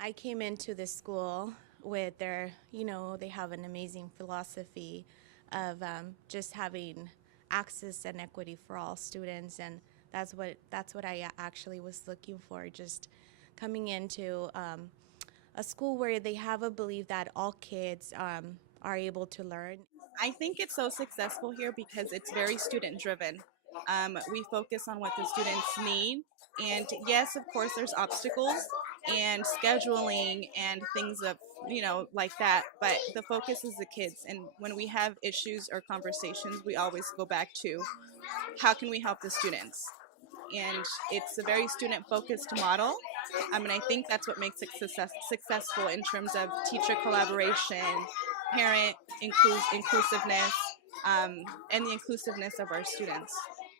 I came into this school with they have an amazing philosophy of just having access and equity for all students, and that's what I actually was looking for. Just coming into a school where they have a belief that all kids are able to learn. I think it's so successful here because it's very student driven. We focus on what the students need. And yes, of course, there's obstacles and scheduling and things of, like that. But the focus is the kids. And when we have issues or conversations, we always go back to how can we help the students? And it's a very student focused model. I think that's what makes it successful in terms of teacher collaboration, parent inclusiveness, and the inclusiveness of our students.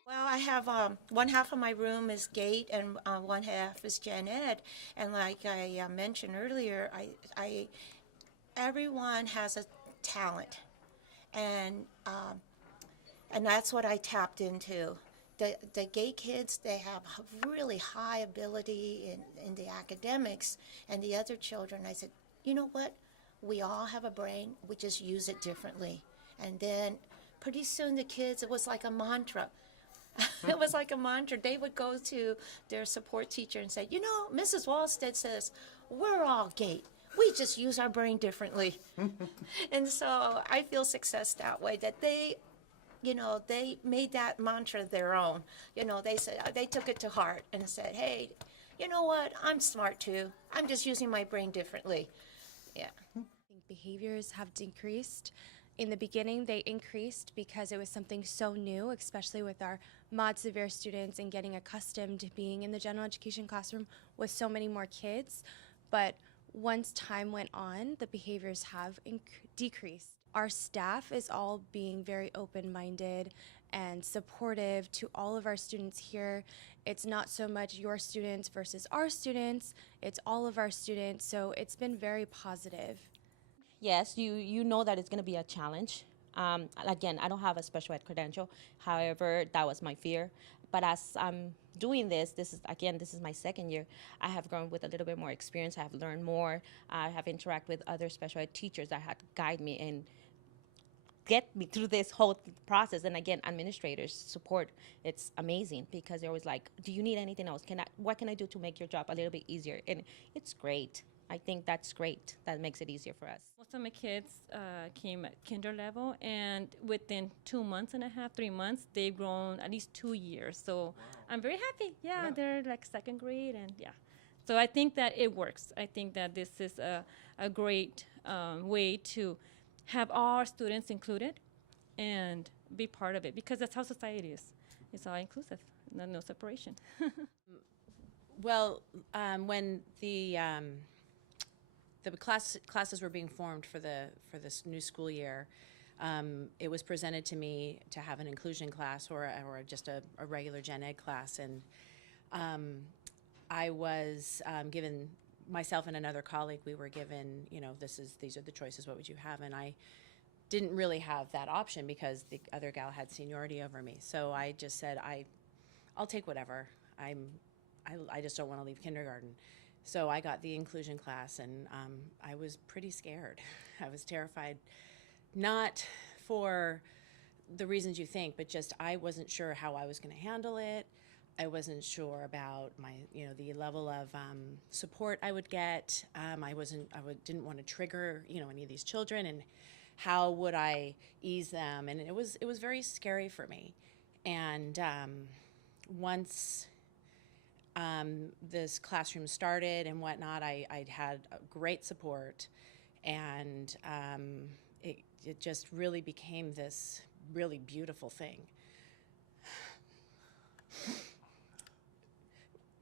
Well, I have one half of my room is gate and one half is gen ed. And like I mentioned earlier, everyone has a talent, and that's what I tapped into. The gay kids, they have really high ability in the academics, and the other children, I said, you know what? We all have a brain, we just use it differently. And then pretty soon the kids, it was like a mantra. It was like a mantra. They would go to their support teacher and say, Mrs. Wallstead says, we're all gay. We just use our brain differently. And so I feel success that way, that they made that mantra their own. They said they took it to heart and said, "Hey, you know what? I'm smart too. I'm just using my brain differently." Yeah. Think behaviors have decreased. In the beginning, they increased because it was something so new, especially with our mod severe students and getting accustomed to being in the general education classroom with so many more kids. But once time went on, the behaviors have decreased. Our staff is all being very open-minded and supportive to all of our students here. It's not so much your students versus our students, it's all of our students, so it's been very positive. Yes, you know that it's going to be a challenge. Again, I don't have a special ed credential. However, that was my fear. But as I'm doing this is my second year. I have grown with a little bit more experience. I have learned more. I have interacted with other special ed teachers that had to guide me and get me through this whole process. And again, administrators support. It's amazing because they're always like, do you need anything else? What can I do to make your job a little bit easier? And it's great. I think that's great. That makes it easier for us. Most of my kids came at kinder level, and within 2 months and a half, 3 months, they've grown at least 2 years. So I'm very happy. Yeah, they're like second grade, and yeah. So I think that it works. I think that this is a great way to have all our students included and be part of it, because that's how society is. It's all inclusive, no separation. Well, when the classes were being formed for this new school year, it was presented to me to have an inclusion class or just a regular gen ed class, and I was given, myself and another colleague, we were given, these are the choices, what would you have? And I didn't really have that option because the other gal had seniority over me. So I just said, I'll take whatever. I just don't want to leave kindergarten. So I got the inclusion class, and I was pretty scared. I was terrified, not for the reasons you think, but just I wasn't sure how I was going to handle it. I wasn't sure about the level of support I would get. Didn't want to trigger, any of these children, and how would I ease them? And it was very scary for me. And once this classroom started and whatnot, I had great support, and it just really became this really beautiful thing.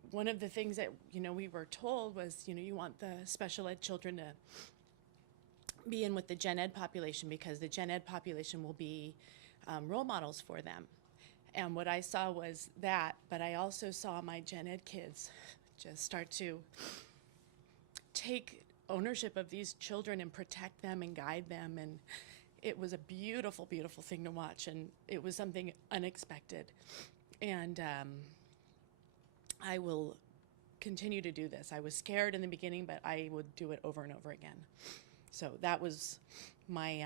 One of the things that we were told was, you want the special ed children to be in with the gen ed population, because the gen ed population will be role models for them. And what I saw was that, but I also saw my gen ed kids just start to take ownership of these children and protect them and guide them. And it was a beautiful, beautiful thing to watch. And it was something unexpected. And I will continue to do this. I was scared in the beginning, but I would do it over and over again. So that was my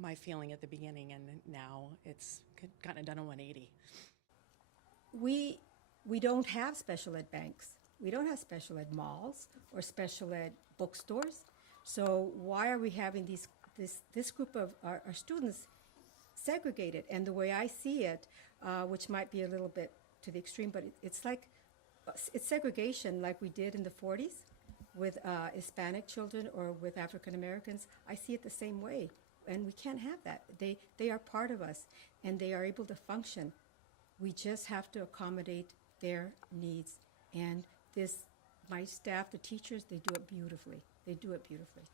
my feeling at the beginning, and now it's kind of done a 180. We don't have special ed banks. We don't have special ed malls or special ed bookstores. So why are we having this group of our students segregated? And the way I see it, which might be a little bit to the extreme, but it's segregation like we did in the 40s with Hispanic children or with African Americans. I see it the same way, and we can't have that. They are part of us, and they are able to function. We just have to accommodate their needs. And my staff, the teachers, they do it beautifully. They do it beautifully.